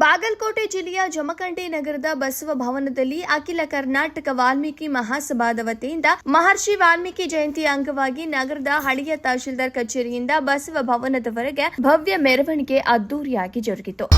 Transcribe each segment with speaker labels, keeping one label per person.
Speaker 1: ಬಾಗಲಕೋಟೆ ಜಿಲ್ಲೆಯ ಜಮಖಂಡಿ ನಗರದ ಬಸವ ಭವನದಲ್ಲಿ ಅಖಿಲ ಕರ್ನಾಟಕ ವಾಲ್ಮೀಕಿ ಮಹಾಸಭಾದ ವತಿಯಿಂದ ಮಹರ್ಷಿ ವಾಲ್ಮೀಕಿ ಜಯಂತಿ ಅಂಗವಾಗಿ ನಗರದ ಹಳೆಯ ತಹಶೀಲ್ದಾರ್ ಕಚೇರಿಯಿಂದ ಬಸವ ಭವನದವರೆಗೆ ಭವ್ಯ ಮೆರವಣಿಗೆ ಅದ್ದೂರಿಯಾಗಿ ಜರುಗಿತು.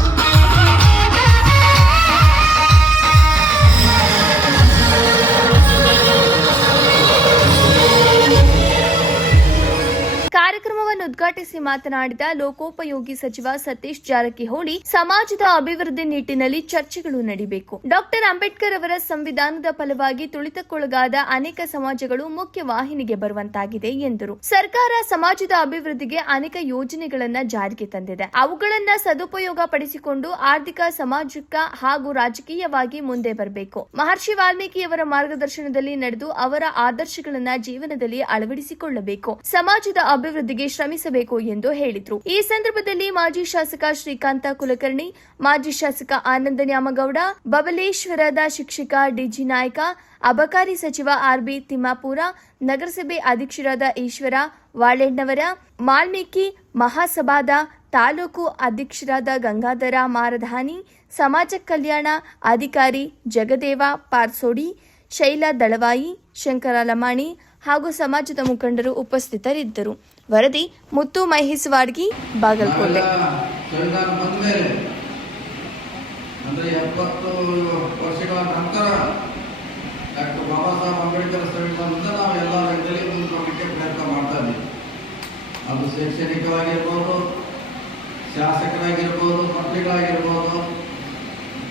Speaker 1: ಉದ್ಘಾಟಿಸಿ ಮಾತನಾಡಿದ ಲೋಕೋಪಯೋಗಿ ಸಚಿವ ಸತೀಶ್ ಜಾರಕಿಹೊಳಿ, ಸಮಾಜದ ಅಭಿವೃದ್ಧಿ ನಿಟ್ಟಿನಲ್ಲಿ ಚರ್ಚೆಗಳು ನಡೆಯಬೇಕು ಡಾಕ್ಟರ್ ಅಂಬೇಡ್ಕರ್ ಅವರ ಸಂವಿಧಾನದ ಫಲವಾಗಿ ತುಳಿತಕ್ಕೊಳಗಾದ ಅನೇಕ ಸಮಾಜಗಳು ಮುಖ್ಯ ವಾಹಿನಿಗೆ ಬರುವಂತಾಗಿದೆ ಎಂದರು. ಸರ್ಕಾರ ಸಮಾಜದ ಅಭಿವೃದ್ಧಿಗೆ ಅನೇಕ ಯೋಜನೆಗಳನ್ನ ಜಾರಿಗೆ ತಂದಿದೆ. ಅವುಗಳನ್ನ ಸದುಪಯೋಗ ಪಡಿಸಿಕೊಂಡು ಆರ್ಥಿಕ, ಸಾಮಾಜಿಕ ಹಾಗೂ ರಾಜಕೀಯವಾಗಿ ಮುಂದೆ ಬರಬೇಕು. ಮಹರ್ಷಿ ವಾಲ್ಮೀಕಿಯವರ ಮಾರ್ಗದರ್ಶನದಲ್ಲಿ ನಡೆದು ಅವರ ಆದರ್ಶಗಳನ್ನ ಜೀವನದಲ್ಲಿ ಅಳವಡಿಸಿಕೊಳ್ಳಬೇಕು. ಸಮಾಜದ ಅಭಿವೃದ್ಧಿಗೆ ಶ್ರಮಿಸಬೇಕು. ಎಂದು ಹೇಳಿದ್ರು. ಈ ಸಂದರ್ಭದಲ್ಲಿ ಮಾಜಿ ಶಾಸಕ ಶ್ರೀಕಾಂತ ಕುಲಕರ್ಣಿ, ಮಾಜಿ ಶಾಸಕ ಆನಂದ ನ್ಯಾಮಗೌಡ ಬಬಲೇಶ್ವರದ ಶಿಕ್ಷಕ ಡಿಜಿ ನಾಯ್ಕ, ಅಬಕಾರಿ ಸಚಿವ ಆರ್ಬಿ ತಿಮ್ಮಾಪುರ, ನಗರಸಭೆ ಅಧ್ಯಕ್ಷರಾದ ಈಶ್ವರ ವಾಳೆಣ್ಣವರ ಮಾಲ್ಮೀಕಿ ಮಹಾಸಭಾದ ತಾಲೂಕು ಅಧ್ಯಕ್ಷರಾದ ಗಂಗಾಧರ ಮಾರಧಾನಿ, ಸಮಾಜ ಕಲ್ಯಾಣ ಅಧಿಕಾರಿ ಜಗದೇವ ಪಾರ್ಸೋಡಿ, ಶೈಲಾ ದಳವಾಯಿ, ಶಂಕರ ಲಮಾಣಿ ಹಾಗೂ ಸಮಾಜದ ಮುಖಂಡರು ಉಪಸ್ಥಿತರಿದ್ದರು. ವರದಿ ಮುತ್ತು ಮೈಹಿಸ್ವಾಡ್ಗಿ ಬಾಗಲಕೋಟೆ.
Speaker 2: ಡಾಕ್ಟರ್ ಬಾಬಾ ಸಾಹೇಬ್ ಅಂಬೇಡ್ಕರ್ ನಾವು ಎಲ್ಲ ಪ್ರಯತ್ನ ಮಾಡ್ತಾ ಇದ್ದೀವಿ. ಅದು ಶೈಕ್ಷಣಿಕವಾಗಿರ್ಬೋದು ಶಾಸಕರಾಗಿರ್ಬೋದು, ಮಂತ್ರಿಗಳಾಗಿರ್ಬೋದು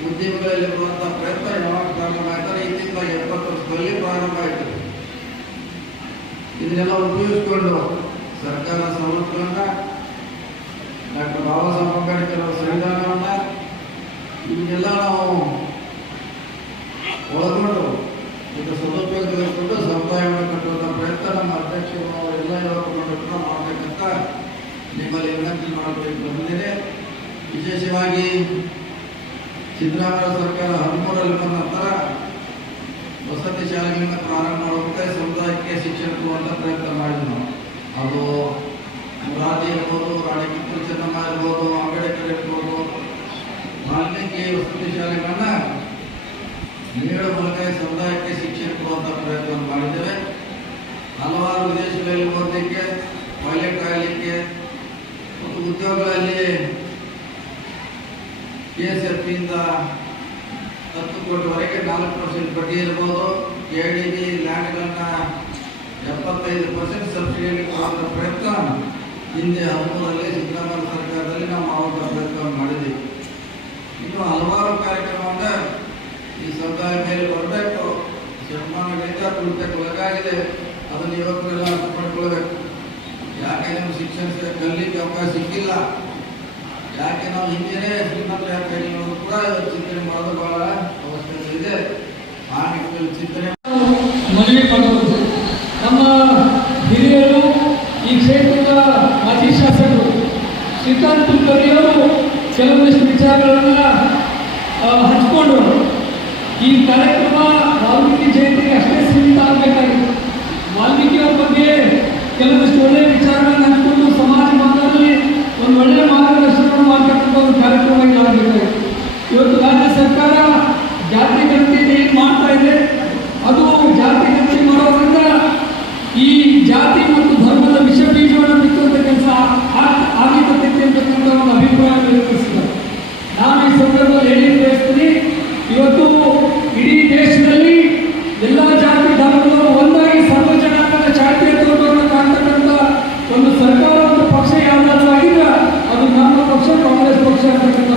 Speaker 2: ಉದ್ಯಮಗಳಲ್ಲಿರುವಂಥ ಪ್ರಯತ್ನ ಯಾವಾಗ ಪ್ರಾರಂಭ ಆಯ್ತಾರೆ ಇಲ್ಲಿಂದ ಎಪ್ಪತ್ತು ವರ್ಷದಲ್ಲಿ ಪ್ರಾರಂಭ ಆಯಿತು. ಇದನ್ನೆಲ್ಲ ಉಪಯೋಗಿಸ್ಕೊಂಡು ಸರ್ಕಾರ ಸವಲತ್ತುಗಳನ್ನ ಡಾಕ್ಟರ್ ಬಾಬಾ ಸಾಹೇಬ್ ಅಂಬೇಡ್ಕರ್ ಅವರ ಸಂವಿಧಾನವನ್ನ ಇವನ್ನೆಲ್ಲ ನಾವು ಒಳಗೊಂಡು ಇದರ ಸದುಪಯೋಗ ತೆಗೆದುಕೊಂಡು ಸಮುದಾಯವನ್ನು ಕಟ್ಟುವಂಥ ಪ್ರಯತ್ನ ನಮ್ಮ ಅಧ್ಯಕ್ಷರು ಎಲ್ಲ ಹೇಳ್ಕೊಂಡು ಮಾಡಬೇಕಂತ ನಿಮ್ಮಲ್ಲಿ ವಿನಂತಿ ಮಾಡಬೇಕು ಬಂದಿದೆ. ವಿಶೇಷವಾಗಿ ಸಿದ್ದರಾಮಯ್ಯ ಸರ್ಕಾರ ಹದಿಮೂರರಲ್ಲಿ ಬಂದ ನಂತರ ಶಾಲೆಗಳನ್ನ ಪ್ರಾರಂಭ ಮಾಡುವಂತೆ ಸಮುದಾಯಕ್ಕೆ ಶಿಕ್ಷಣ ಕೊಡುವಂಥ ಪ್ರಯತ್ನ ಮಾಡಿದ್ವಿ ನಾವು. ಅದು ಮುರಾದಿ ಇರ್ಬೋದು, ರಾಣಿ ಕಿತ್ತು ಚೆನ್ನಮ್ಮ ಇರ್ಬೋದು, ಅಂಬೇಡ್ಕರ್ ಇರ್ಬೋದು, ವಾಲ್ಮೀಕಿ ವಸತಿ ಶಾಲೆಗಳನ್ನ ಮೂಲಕ ಸಮುದಾಯಕ್ಕೆ ಶಿಕ್ಷಣ ಕೊಡುವಂಥ ಪ್ರಯತ್ನ ಮಾಡಿದ್ದೇವೆ. ಹಲವಾರು ವಿದೇಶಗಳಲ್ಲಿ ಓದಲಿಕ್ಕೆ, ಪೈಲಟ್ ಆಗಲಿಕ್ಕೆ, ಮತ್ತು ಉದ್ಯೋಗಗಳಲ್ಲಿ ಕೆ ಎಸ್ ಎಫ್ ಇಂದ ಹತ್ತು ಕೋಟಿವರೆಗೆ ನಾಲ್ಕು ಪರ್ಸೆಂಟ್ ಬಡ್ಡಿ ಇರ್ಬೋದು. ಎ ಡಿ ಎಪ್ಪತ್ತೈದು ಪರ್ಸೆಂಟ್ ಸಬ್ಸಿಡಿಯಲ್ಲಿ ಕೊಡುವಂಥ ಪ್ರಯತ್ನ ಹಿಂದೆ ಹಂಪದಲ್ಲಿ ಸಿದ್ದರಾಮಯ್ಯ ಸರ್ಕಾರದಲ್ಲಿ ನಾವು ಮಾಡುವಂಥ ಪ್ರಯತ್ನ ಮಾಡಿದ್ದೀವಿ ಇನ್ನು ಹಲವಾರು ಕಾರ್ಯಕ್ರಮದ ಈ ಸಮುದಾಯ ಮೇಲೆ ಬರಬೇಕು. ಶತಮಾನಗಳಿಂದ ಕುಳಿತಕ್ಕೆ ಒಳಗಾಗಿದೆ. ಅದನ್ನು ಯುವಕರೆಲ್ಲ ಅರ್ಥ ಮಾಡ್ಕೊಳ್ಬೇಕು ಯಾಕೆ ನಿಮ್ಗೆ ಶಿಕ್ಷಣ ಕಲಿಕ್ಕೆ ಅವಕಾಶ ಸಿಕ್ಕಿಲ್ಲ? ಯಾಕೆ ನಾವು ಹಿಂದೆ ಶ್ರೀಮಂತ ಯಾಕೆ ಕೂಡ ಚಿಂತನೆ ಮಾಡೋದು ಭಾಳ ಅವಶ್ಯಕತೆ ಇದೆ. ಆ ನಿಟ್ಟಿನಲ್ಲಿ ಚಿಂತನೆ
Speaker 3: ಶ್ರೀಕಾಂತ್ ಕುಲಕರ್ಣಿಯವರು ಕೆಲವೊಂದಿಷ್ಟು ವಿಚಾರಗಳನ್ನು ಹಂಚಿಕೊಂಡರು ಈ ಕಾರ್ಯಕ್ರಮ ವಾಲ್ಮೀಕಿ ಜಯಂತಿಗೆ ಅಷ್ಟೇ ಸೀಮಿತ ಆಗಬೇಕಾಗಿತ್ತು ವಾಲ್ಮೀಕಿಯವರ Thank you.